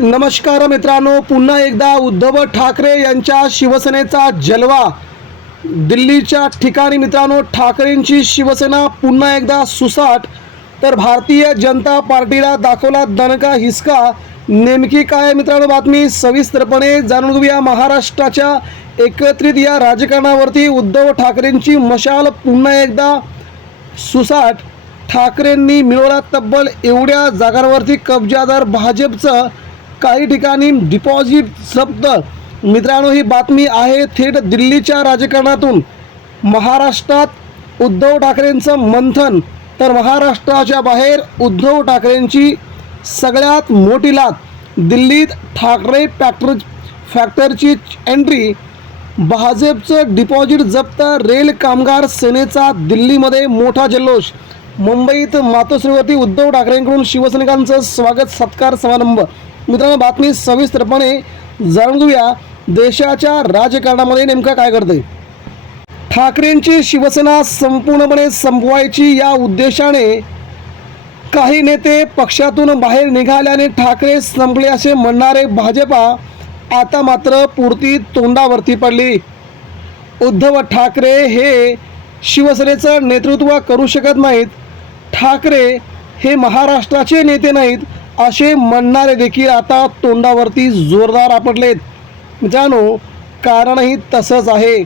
नमस्कार मित्रांनो, पुन्हा एकदा उद्धव ठाकरे यांच्या शिवसेनेचा जलवा दिल्लीच्या ठिकाणी. मित्रांनो, ठाकरेंची शिवसेना पुन्हा एकदा सुसाट. तर भारतीय जनता पार्टीला दाखवला दणका हिसका. नेमकी काय मित्रांनो बातमी सविस्तरपणे जाणून घेऊया. महाराष्ट्राच्या एकत्रित या राजकारणावरती उद्धव ठाकरेंची मशाल पुन्हा एकदा सुसाट. ठाकरेंनी मिळवला तब्बल एवढ्या जागांवरती कब्जा, तर भाजपचं काही ठिकाणी डिपॉझिट जप्त. मित्रांनो, ही बातमी आहे थेट दिल्लीच्या राजकारणातून. महाराष्ट्रात उद्धव ठाकरेंचं मंथन, तर महाराष्ट्राच्या बाहेर उद्धव ठाकरेंची सगळ्यात मोठी लाट. दिल्लीत ठाकरे फॅक्टरची एंट्री, भाजपचं डिपॉझिट जप्त, रेल कामगार सेनेचा दिल्लीमध्ये मोठा जल्लोष. मुंबईत मातोश्रीवरती उद्धव ठाकरेंकडून शिवसैनिकांचं स्वागत सत्कार समारंभ. मित्रांनो, बातमी सविस्तरपणे जाणून घेऊया देशाच्या राजकारणामध्ये नेमकं काय घडतंय. ठाकरेंची शिवसेना संपूर्णपणे संपवायची या उद्देशाने काही नेते पक्षातून बाहेर निघाल्याने ठाकरे संपले असे म्हणणारे भाजपा आता मात्र पुरती तोंडावरती पडली. उद्धव ठाकरे हे शिवसेनेचं नेतृत्व करू शकत नाहीत, ठाकरे हे महाराष्ट्राचे नेते नाहीत असे म्हणणारे देखील आता तोंडावरती जोरदार आपटलेत. मित्रांनो, कारणही तसंच आहे.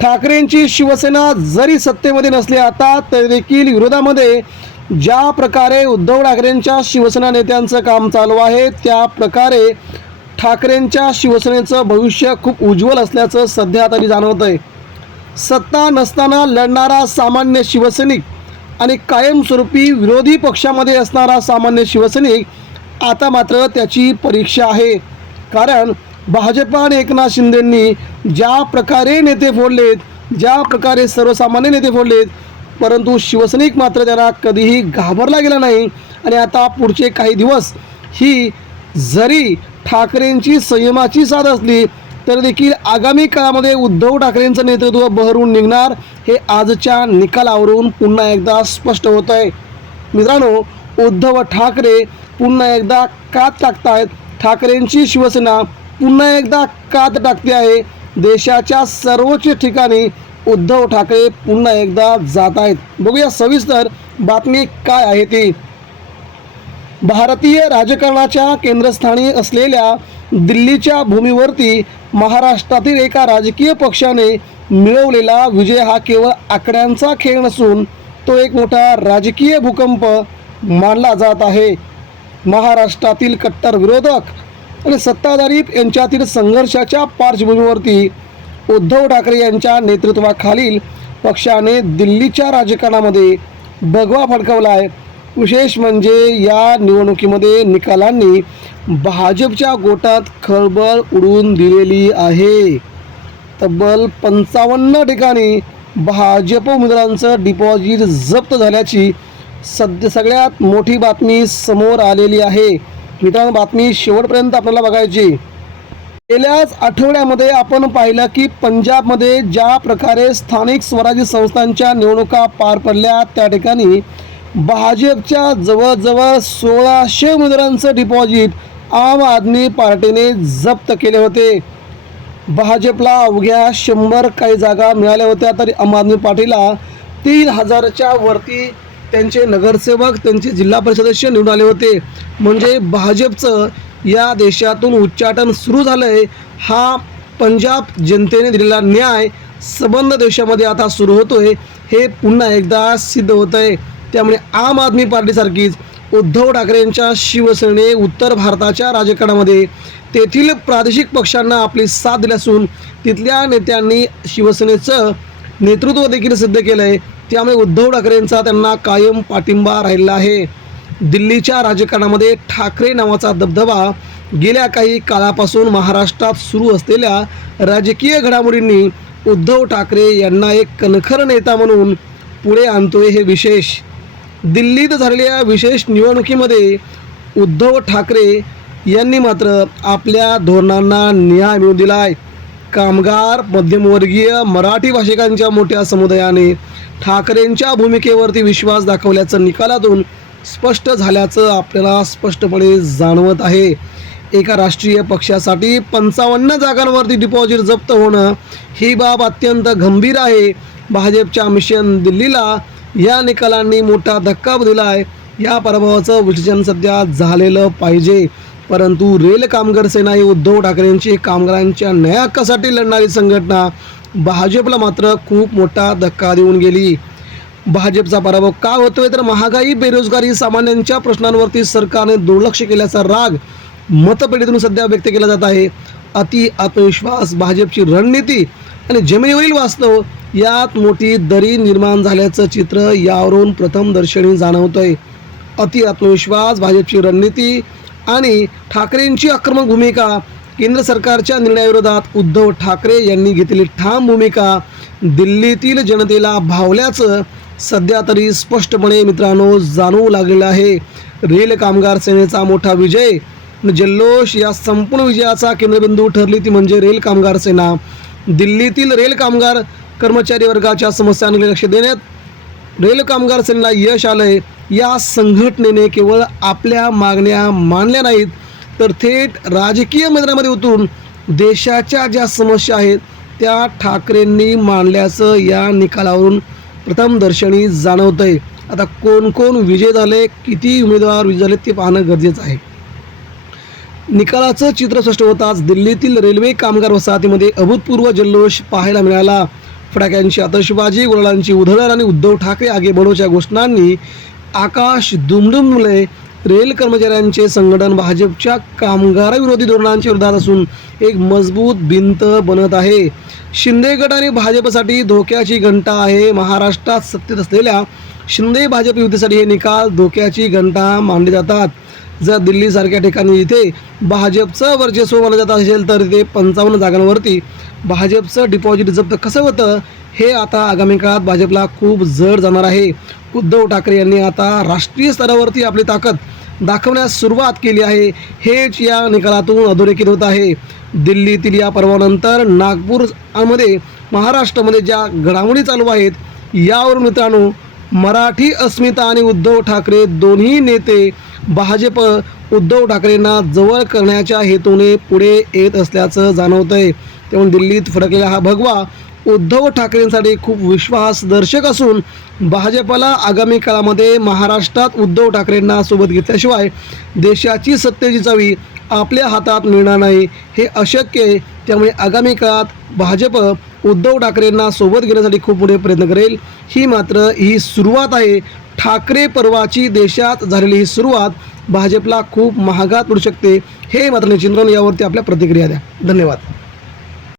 ठाकरेंची शिवसेना जरी सत्तेमध्ये नसली आता तरी देखील विरोधामध्ये ज्या प्रकारे उद्धव ठाकरेंच्या शिवसेना नेत्यांचं काम चालू आहे त्या प्रकारे ठाकरेंच्या शिवसेनेचं भविष्य खूप उज्ज्वल असल्याचं सध्या तरी जाणवत आहे. सत्ता नसताना लढणारा सामान्य शिवसैनिक आणि कायमस्वरूपी विरोधी पक्षामध्ये असणारा सामान्य शिवसैनिक आता मात्र त्याची परीक्षा आहे. कारण भाजपा आणि एकनाथ शिंदेंनी ज्या प्रकारे नेते फोडलेत, ज्या प्रकारे सर्वसामान्य नेते फोडलेत, परंतु शिवसैनिक मात्र त्यांना कधीही घाबरला गेला नाही. आणि आता पुढचे काही दिवस ही जरी ठाकरेंची संयमाची साथ असली तर देखील आगामी काळामध्ये उद्धव ठाकरेंचं नेतृत्व बहरून निघणार हे आजच्या निकालावरून पुन्हा एकदा स्पष्ट होत आहे. मित्रांनो, उद्धव ठाकरे पुन्हा एकदा कात टाकतायत. ठाकरेंची शिवसेना पुन्हा एकदा कात टाकते आहे. देशाच्या सर्वोच्च ठिकाणी उद्धव ठाकरे पुन्हा एकदा जात आहेत. बघूया सविस्तर बातमी काय आहे ती. भारतीय राजकारणाच्या केंद्रस्थानी असलेल्या दिल्लीच्या भूमीवरती महाराष्ट्रातील एका राजकीय पक्षाने मिळवलेला विजय हा केवळ आकड्यांचा खेळ नसून तो एक मोठा राजकीय भूकंप मानला जात आहे. महाराष्ट्रातील कट्टर विरोधक आणि सत्ताधारी यांच्यातील संघर्षाच्या पार्श्वभूमीवरती उद्धव ठाकरे यांच्या नेतृत्वाखालील पक्षाने दिल्लीच्या राजकारणामध्ये भगवा फडकवला आहे. विशेष म्हणजे या निवडणुकीमध्ये निकालांनी भाजपच्या गोटात खळबळ उडवून दिलेली आहे. तब्बल 55 ठिकाणी भाजप उमेदवारांचं डिपॉझिट जप्त झाल्याची सगळ्यात मोठी बातमी समोर आलेली आहे. मित्रांनो, बातमी शेवटपर्यंत आपल्याला बघायची. गेल्याच आठवड्यामध्ये आपण पाहिलं की पंजाबमध्ये ज्या प्रकारे स्थानिक स्वराज्य संस्थांच्या निवडणुका पार पडल्या त्या ठिकाणी भाजपच्या जवळजवळ 1600 उमेदवारांचं डिपॉझिट आम आदमी पार्टीने जप्त केले होते. भाजपला अवघ्या 100 काही जागा मिळाल्या होत्या, तरी आम आदमी पार्टीला 3000च्या वरती त्यांचे नगरसेवक, त्यांचे जिल्हा परिषद सदस्य निवडून आले होते. म्हणजे भाजपचं या देशातून उच्चाटन सुरू झालं आहे. हा पंजाब जनतेने दिलेला न्याय संबंध देशामध्ये आता सुरू होतोय हे पुन्हा एकदा सिद्ध होत आहे. त्यामुळे आम आदमी पार्टीसारखीच उद्धव ठाकरेंच्या शिवसेनेने उत्तर भारताच्या राजकारणामध्ये तेथील प्रादेशिक पक्षांना आपली साथ दिली असून तिथल्या नेत्यांनी शिवसेनेचं नेतृत्व देखील सिद्ध केलं आहे. त्यामुळे उद्धव ठाकरेंचा त्यांना कायम पाठिंबा राहिला आहे. दिल्लीच्या राजकारणामध्ये ठाकरे नावाचा दबदबा गेल्या काही काळापासून महाराष्ट्रात सुरू असलेल्या राजकीय घडामोडींनी उद्धव ठाकरे यांना एक कणखर नेता म्हणून पुढे आणतोय हे विशेष. दिल्लीत झालेल्या विशेष निवडणुकीमध्ये उद्धव ठाकरे यांनी मात्र आपल्या धोरणांना न्याय मिळवून दिला आहे. कामगार, मध्यमवर्गीय, मराठी भाषिकांच्या मोठ्या समुदायाने ठाकरेंच्या भूमिकेवरती विश्वास दाखवल्याचं निकालातून स्पष्ट झाल्याचं आपल्याला स्पष्टपणे जाणवत आहे. एका राष्ट्रीय पक्षासाठी 55 जागांवरती डिपॉझिट जप्त होणं ही बाब अत्यंत गंभीर आहे. भाजपच्या मिशन दिल्लीला या निकालांनी मोठा धक्का दिला आहे. या पराभवाचं विश्लेषण सध्या झालेलं पाहिजे. परंतु रेल कामगार सेना ही उद्धव ठाकरेंची कामगारांच्या न्याय हक्कासाठी लढणारी संघटना भाजपला मात्र खूप मोठा धक्का देऊन गेली. भाजपचा पराभव का होतोय तर महागाई, बेरोजगारी, सामान्यांच्या प्रश्नांवरती सरकारने दुर्लक्ष केल्याचा राग मतपेढीतून सध्या व्यक्त केला जात आहे. अति आत्मविश्वास, भाजपची रणनीती आणि जमिनीवरील वास्तव यात मोठी दरी निर्माण झाल्याचं चित्र यावरून प्रथमदर्शनी जाणवतंय. अति आत्मविश्वास, भाजपची रणनीती आणि ठाकरेंची आक्रमक भूमिका, केंद्र सरकारच्या निर्णयाविरोधात उद्धव ठाकरे यांनी घेतलेली ठाम भूमिका दिल्लीतील जनतेला भावल्याचं सध्या तरी स्पष्टपणे मित्रांनो जाणवू लागलेलं आहे. रेल कामगार सेनेचा मोठा विजय, जल्लोष या संपूर्ण विजयाचा केंद्रबिंदू ठरली ती म्हणजे रेल कामगार सेना. दिल्लीतील रेल कामगार कर्मचारी वर्गाच्या समस्यांकडे लक्ष देण्यात रेल कामगार सेनेला यश आलंय. या संघटनेने केवळ आपल्या मागण्या मांडल्या नाहीत तर थेट राजकीय मैदानामध्ये उतरून देशाच्या ज्या समस्या आहेत त्या ठाकरेंनी मांडल्याचं या निकालावरून प्रथमदर्शनी जाणवतंय. आता कोण कोण विजय झाले, किती उमेदवार विजय झाले ते पाहणं गरजेचं आहे. निकालाचं चित्र स्पष्ट होताच दिल्लीतील रेल्वे कामगार वसाहतीमध्ये अभूतपूर्व जल्लोष पाहायला मिळाला. फटाक्यांची आतषबाजी, गुलालांची उधळण आणि उद्धव ठाकरे आगे बढोच्या घोषणांनी आकाश दुमदुमले. रेल कर्मचाऱ्यांचे संघटन भाजपच्या कामगारविरोधी धोरणांच्या विरोधात असून एक मजबूत भिंत बनत आहे. शिंदे गट आणि भाजपसाठी धोक्याची घंटा आहे. महाराष्ट्रात सत्तेत असलेल्या शिंदे भाजप युतीसाठी हे निकाल धोक्याची घंटा मानले जातात. जर दिल्लीसारख्या ठिकाणी इथे भाजपचं वर्चस्व मानलं जात असेल तर ते 55 जागांवरती भाजपचं डिपॉझिट जप्त कसं होतं हे आता आगामी काळात भाजपला खूप जड जाणार आहे. उद्धव ठाकरे यांनी आता राष्ट्रीय स्तरावरती आपली ताकद दाखवण्यास सुरुवात केली आहे. हेच या निकालातून अधोरेखित होत आहे. दिल्लीतील या पर्वानंतर नागपूरमध्ये, महाराष्ट्रामध्ये ज्या घडामोडी चालू आहेत यावरून मित्रांनो मराठी अस्मिता आणि उद्धव ठाकरे दोन्ही नेते भाजप उद्धव ठाकरेंना जवळ करण्याच्या हेतूने पुढे येत असल्याचं जाणवतंय. त्यामुळे दिल्लीत फडकलेला हा भगवा उद्धव ठाकरेंसाठी खूप विश्वासदर्शक असून भाजपला आगामी काळामध्ये महाराष्ट्रात उद्धव ठाकरेंना सोबत घेतल्याशिवाय देशाची सत्तेची चावी आपल्या हातात मिळणार नाही, हे अशक्य आहे. त्यामुळे आगामी काळात भाजप उद्धव ठाकरेंना सोबत घेण्यासाठी खूप मोठे प्रयत्न करेल. ही सुरुवात आहे. ठाकरे पर्वाची देशात झालेली ही सुरुवात भाजपला खूप महागात पडू शकते. हे मात्र चिंतन यावरती आपल्या प्रतिक्रिया द्या. धन्यवाद.